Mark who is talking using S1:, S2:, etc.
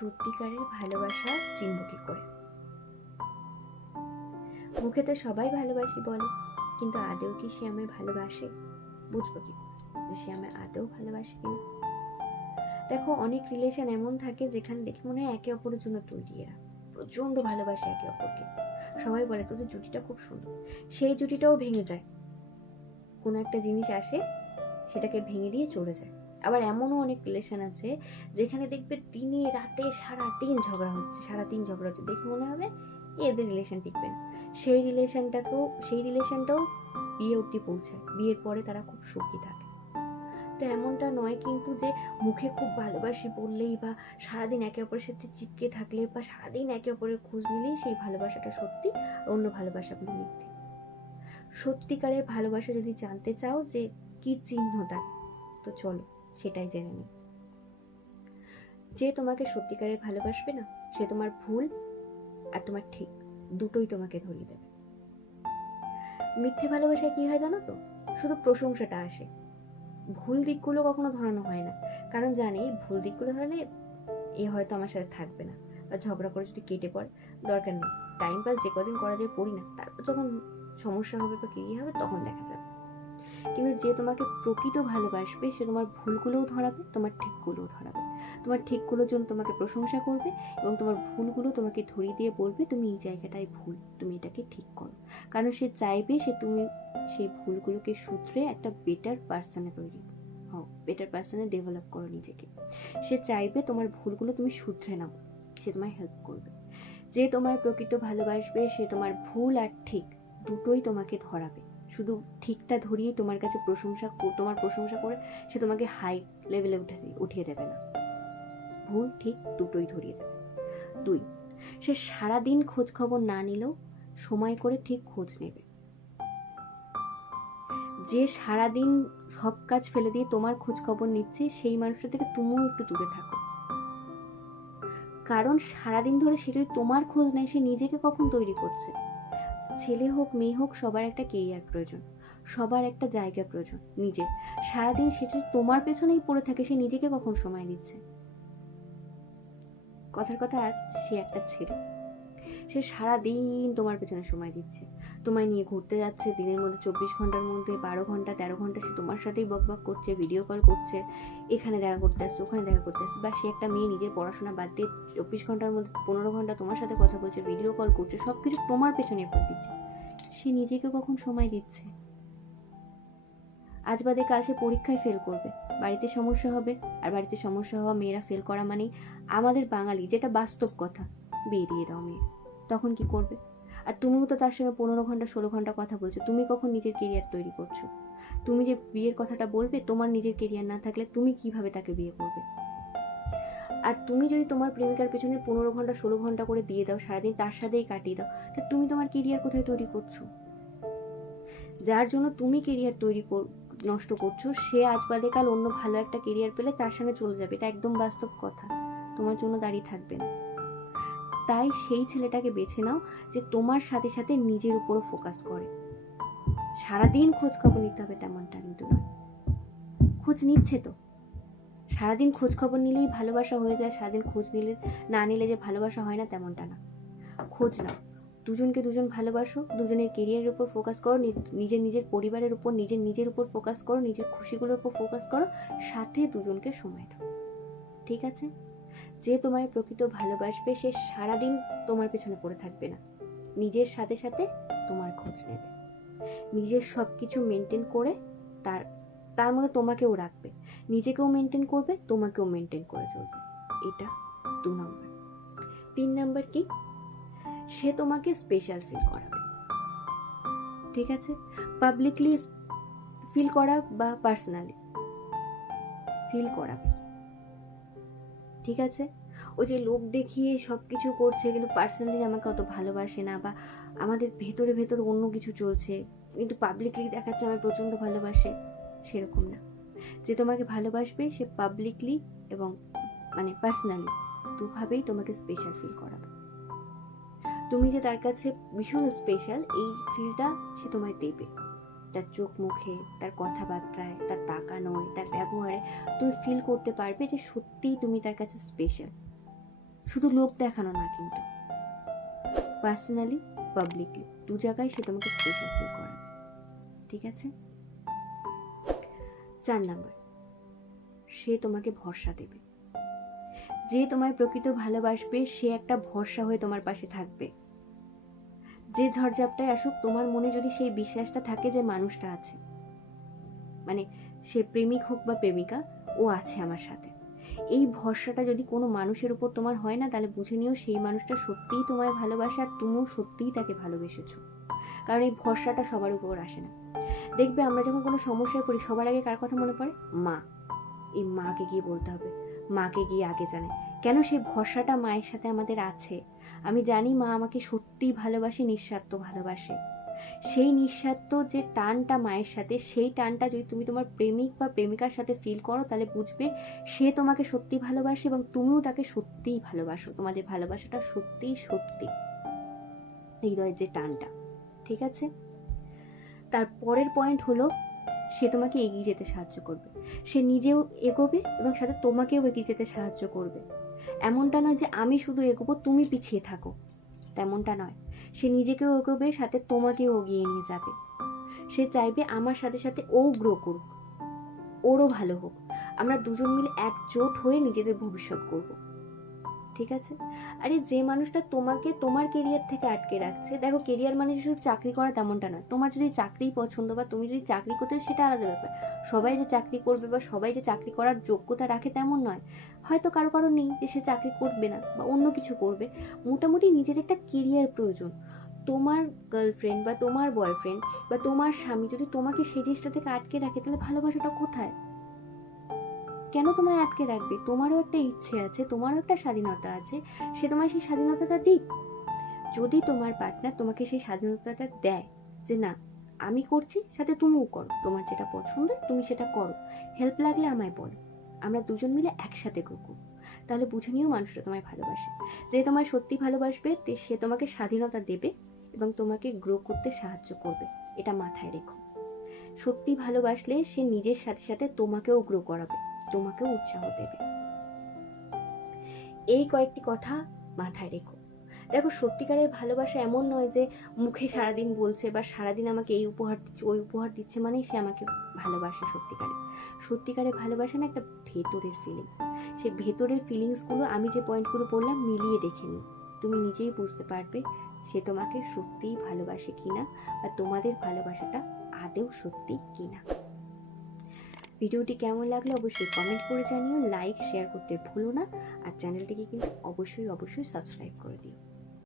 S1: সত্যিকারের ভালোবাসা চিনব কি করে? মুখে তো সবাই ভালোবাসি বলে, কিন্তু আদেও কি সে আমায় ভালোবাসে? বুঝব কি যে সে আমায় আদেও ভালোবাসে কিনা? দেখো, অনেক রিলেশন এমন থাকে যেখানে দেখে মনে হয় একে অপরের জন্য তৈরি এরা। প্রচণ্ড ভালোবাসে একে অপরকে। সবাই বলে, তোদের জুটিটা খুব সুন্দর। সেই জুটিটাও ভেঙে যায়। কোনো একটা জিনিস আসে, সেটাকে ভেঙে দিয়ে চলে যায়। আবার এমনও অনেক রিলেশন আছে যেখানে দেখবে দিনে রাতে সারা দিন ঝগড়া হচ্ছে সারা দিন ঝগড়া হচ্ছে। দেখে মনে হবে এদের রিলেশন টিকবে না। সেই রিলেশনটাকেও সেই রিলেশনটাও বিয়ে অবধি পৌঁছায়। বিয়ের পরে তারা খুব সুখী থাকে। তো এমনটা নয় কিন্তু যে মুখে খুব ভালোবাসি বললেই বা সারাদিন একে অপরের সাথে চিপকে থাকলে বা সারাদিন একে অপরের খোঁজ নিলেই সেই ভালোবাসাটা সত্যি অন্য ভালোবাসাগুলো মিথ্যে। সত্যিকারের ভালোবাসা যদি জানতে চাও যে কি চিহ্ন তার, তো চলো। সেটাই জেনে নিই যে তোমাকে সত্যিকারের ভালোবাসবে না, সে তোমার ভুল আর তোমার ঠিক, দুটোই তোমাকে ধরিয়ে দেবে। মিথ্যে ভালোবাসায় কি হয় জানো তো? শুধু প্রশংসাটা আসে। ভুল দিকগুলো কখনো ধরানো হয় না। কারণ জানি, ভুল দিকগুলো ধরালে এ হয়তো আমার সাথে থাকবে না বা ঝগড়া করে যদি কেটে পড়ে, দরকার নেই। টাইম পাস যে কদিন করা যায় করি না। তারপর যখন সমস্যা হবে বা কী হবে, তখন দেখা যাবে। কিন্তু যে তোমাকে প্রকৃত ভালোবাসবে, সে তোমার ভুলগুলোও ধরাবে, তোমার ঠিকগুলোও ধরাবে। তোমার ঠিকগুলোর জন্য তোমাকে প্রশংসা করবে এবং তোমার ভুলগুলো তোমাকে ধরিয়ে দিয়ে বলবে, তুমি এই জায়গাটায় ভুল, তুমি এটাকে ঠিক করো। কারণ সে চাইবে সে তুমি সেই ভুলগুলোকে সূত্রে একটা বেটার পার্সনে তৈরি হও বেটার পার্সনে ডেভেলপ করো নিজেকে। সে চাইবে তোমার ভুলগুলো তুমি শুধরে নাও, সে তোমায় হেল্প করবে। যে তোমায় প্রকৃত ভালোবাসবে, সে তোমার ভুল আর ঠিক দুটোই তোমাকে ধরাবে। শুধু ঠিকটা ধরিয়ে তোমার কাছে প্রশংসা তোমার প্রশংসা করে সে তোমাকে হাই লেভেলে উঠে উঠিয়ে দেবে না। ভুল ঠিক দুটোই ধরিয়ে দেবে। দুই, সে সারাদিন খোঁজ খবর না নিলেও সময় করে ঠিক খোঁজ নেবে। যে সারাদিন সব কাজ ফেলে দিয়ে তোমার খোঁজ খবর নিচ্ছে, সেই মানুষটা থেকে তুমিও একটু দূরে থাকো। কারণ সারাদিন ধরে সে যদি তোমার খোঁজ নেয়, সে নিজেকে কখন তৈরি করছে? ছেলে হোক, মেয়ে হোক, সবার একটা কেরিয়ার প্রয়োজন। সবার একটা জায়গা প্রয়োজন, নিজের। সারাদিন সে তোমার পেছনেই পড়ে থাকে, সে নিজেকে কখন সময় দিচ্ছে? কথার কথা আজ সে একটা ছেলে। সে সারা দিন তোমার পেছনে সময় দিচ্ছে। তোমায় নিয়ে ঘুরতে যাচ্ছে, দিনের মধ্যে চব্বিশ ঘণ্টার মধ্যে বারো ঘণ্টা, তেরো ঘণ্টা সে তোমার সাথেই বকবক করছে ভিডিও কল করছে, এখানে দেখা করতে আসছে, ওখানে দেখা করতে আসছে। বা সে একটা মেয়ে, নিজের পড়াশোনা বাদ দিয়ে চব্বিশ ঘণ্টার মধ্যে পনেরো ঘণ্টা তোমার সাথে কথা বলছে ভিডিও কল করছে সব কিছু তোমার পেছনে এফোর্ট দিচ্ছে। সে নিজেকে কখন সময় দিচ্ছে? আজ বাদে কাল সে পরীক্ষায় ফেল করবে। বাড়িতে সমস্যা হবে, আর বাড়িতে সমস্যা হওয়া মেয়েরা ফেল করা মানেই আমাদের বাঙালি, যেটা বাস্তব কথা বিয়ে দিয়ে দাও মেয়ে। তখন কি করবে? আর তুমিও তো তার সঙ্গে পনেরো ঘণ্টা, ষোলো ঘণ্টা কথা বলছো। তুমি কখন নিজের কেরিয়ার তৈরি করছ? তুমি যে বিয়ের কথাটা বলবে, তোমার নিজের কেরিয়ার না থাকলে তুমি কীভাবে তাকে বিয়ে করবে? আর তুমি যদি তোমার প্রেমিকার পেছনে পনেরো ঘণ্টা, ষোলো ঘণ্টা করে দিয়ে দাও, সারাদিন তার সাথেই কাটিয়ে দাও, তা তুমি তোমার কেরিয়ার কোথায় তৈরি করছ? যার জন্য তুমি কেরিয়ার তৈরি নষ্ট করছ, সে আজ বাদে কাল অন্য ভালো একটা কেরিয়ার পেলে তার সঙ্গে চলে যাবে। এটা একদম বাস্তব কথা। তোমার জন্য দাঁড়িয়ে থাকবে না। তাই সেই ছেলেটাকে বেছে নাও যে তোমার সাথে সাথে নিজের উপরও ফোকাস করে। সারাদিন খোঁজ খবর নিতে হবে তেমনটা কিন্তু নয়। খোঁজ নিচ্ছে তো। সারাদিন খোঁজ খবর নিলেই ভালোবাসা হয়ে যায়, সারাদিন খোঁজ নিলে, না নিলে যে ভালোবাসা হয় না তেমনটা না। খোঁজ নাও। দুজনকে দুজন ভালোবাসো, দুজনের কেরিয়ারের উপর ফোকাস করো নিজের নিজের পরিবারের উপর, নিজের নিজের উপর ফোকাস করো, নিজের খুশিগুলোর উপর ফোকাস করো, সাথে দুজনকে সময় দাও। ঠিক আছে? যে তোমায় প্রকৃত ভালোবাসবে, সে সারাদিন তোমার পেছনে পড়ে থাকবে না। নিজের সাথে সাথে তোমার খোঁজ নেবে। নিজের সব কিছু মেনটেন করে তার তার মধ্যে তোমাকেও রাখবে। নিজেকেও মেনটেন করবে, তোমাকেও মেনটেন করে চলবে। এটা দু নম্বর। তিন নম্বর কি? সে তোমাকে স্পেশাল ফিল করাবে। ঠিক আছে? পাবলিকলি ফিল করা বা পার্সোনালি ফিল করাবে। ঠিক আছে? ও যে লোক দেখিয়ে সব কিছু করছে কিন্তু পার্সোনালি আমাকে অত ভালোবাসে না বা আমাদের ভেতরে ভেতরে অন্য কিছু চলছে। কিন্তু পাবলিকলি দেখাচ্ছে আমায় প্রচণ্ড ভালোবাসে। সেরকম না। যে তোমাকে ভালোবাসবে সে পাবলিকলি এবং মানে পার্সোনালি দুভাবেই তোমাকে স্পেশাল ফিল করাবে। তুমি যে তার কাছে ভীষণ স্পেশাল এই ফিলটা সে তোমায় দেবে। তার চোখ মুখে, তার কথাবার্তায়, তার তাকানোয়, তার ব্যবহারে তুমি ফিল করতে পারবে যে সত্যিই তুমি তার কাছে স্পেশাল শুধু লোক দেখানো না কিন্তু। পার্সোনালি পাবলিকলি দু জায়গায় সে তোমাকে স্পেশাল ফিল করে ঠিক আছে? চার নাম্বার, সে তোমাকে ভরসা দেবে। যে তোমায় প্রকৃত ভালোবাসবে, সে একটা ভরসা হয়ে তোমার পাশে থাকবে। যে ঝড়ঝাপটায় আসুক, তোমার মনে যদি সেই বিশ্বাসটা থাকে যে মানুষটা আছে মানে সে প্রেমিক হোক বা প্রেমিকা, ও আছে আমার সাথে। এই ভরসাটা যদি কোনো মানুষের উপর তোমার হয় না, তাহলে বুঝে নিও সেই মানুষটা সত্যিই তোমায় ভালোবাসে আর তুমিও সত্যিই তাকে ভালোবেসেছ। কারণ এই ভরসাটা সবার উপর আসে না। দেখবে আমরা যখন কোনো সমস্যায় পড়ি, সবার আগে কার কথা মনে পড়ে? মা। এই মাকে গিয়ে বলতে হবে। মাকে গিয়ে আগে জানে কেন সেই ভরসাটা মায়ের সাথে আমাদের আছে? আমি জানি মা আমাকে সত্যিই ভালোবাসে, নিঃস্বার্থ ভালোবাসে। সেই নিঃস্বার্থ যে টানটা মায়ের সাথে, সেই টানটা যদি তুমি তোমার প্রেমিক বা প্রেমিকার সাথে ফিল করো, তাহলে বুঝবে সে তোমাকে সত্যি ভালোবাসে এবং তুমিও তাকে সত্যিই ভালোবাসো। তোমাদের ভালোবাসাটা সত্যিই সত্যি। হৃদয়ের যে টানটা, ঠিক আছে? তার পরের পয়েন্ট হলো, সে তোমাকে এগিয়ে যেতে সাহায্য করবে। সে নিজেও এগোবে এবং সাথে তোমাকেও এগিয়ে যেতে সাহায্য করবে। এমনটা নয় যে আমি শুধু এগোবো, তুমি পিছিয়ে থাকো। তেমনটা নয়। সে নিজেকেও এগোবে, সাথে তোমাকেও এগিয়ে নিয়ে যাবে। সে চাইবে আমার সাথে সাথে ও গ্রো করুক। ওরও ভালো হোক। আমরা দুজন মিলে একজোট হয়ে নিজেদের ভবিষ্যৎ করব ঠিক আছে? আরে যে মানুষটা তোমাকে, তোমার কেরিয়ার থেকে আটকে রাখছে, দেখো কেরিয়ার মানে শুধু চাকরি করা তেমনটা নয়। তোমার যদি চাকরি পছন্দ বা তুমি যদি চাকরি করতে সেটা আলাদা ব্যাপার। সবাই যে চাকরি করবে বা সবাই যে চাকরি করার যোগ্যতা রাখে তেমন নয়। হয়তো কারও কারও নেই যে সে চাকরি করবে না বা অন্য কিছু করবে। মোটামুটি নিজের একটা কেরিয়ার প্রয়োজন। তোমার গার্লফ্রেন্ড বা তোমার বয়ফ্রেন্ড বা তোমার স্বামী যদি তোমাকে সেই জিনিসটা থেকে আটকে রাখে, তাহলে ভালোবাসাটা কোথায়? কেন তোমায় আটকে রাখবে? তোমারও একটা ইচ্ছে আছে, তোমারও একটা স্বাধীনতা আছে। সে তোমায় সেই স্বাধীনতাটা দিক। যদি তোমার পার্টনার তোমাকে সেই স্বাধীনতাটা দেয় যে না, আমি করছি, সাথে তুমিও করো। তোমার যেটা পছন্দ, তুমি সেটা করো। হেল্প লাগলে আমায় বলো। আমরা দুজন মিলে একসাথে করব তাহলে বুঝে নিও মানুষটা তোমায় ভালোবাসে। যে তোমায় সত্যি ভালোবাসবে সে তোমাকে স্বাধীনতা দেবে এবং তোমাকে গ্রো করতে সাহায্য করবে। এটা মাথায় রেখো। সত্যি ভালোবাসলে সে নিজের সাথে সাথে তোমাকেও গ্রো করাবে। তোমাকেও উৎসাহ দেবে। এই কয়েকটি কথা মাথায় রেখো। দেখো, সত্যিকারের ভালোবাসা এমন নয় যে মুখে সারাদিন বলছে বা সারাদিন আমাকে এই উপহার দিচ্ছে, ওই উপহার দিচ্ছে মানেই সে আমাকে ভালোবাসে সত্যিকারে। সত্যিকারের ভালোবাসা না একটা ভেতরের ফিলিংস সে ভেতরের ফিলিংসগুলো আমি যে পয়েন্টগুলো বললাম মিলিয়ে দেখে নিই। তুমি নিজেই বুঝতে পারবে সে তোমাকে সত্যিই ভালোবাসে কিনা বা তোমাদের ভালোবাসাটা আদেও সত্যি কিনা। ভিডিওটি কেমন লাগল অবশ্যই কমেন্ট করে জানিও লাইক শেয়ার করতে ভুলো না। আর চ্যানেলটিকে কিন্তু অবশ্যই অবশ্যই সাবস্ক্রাইব করে দিও।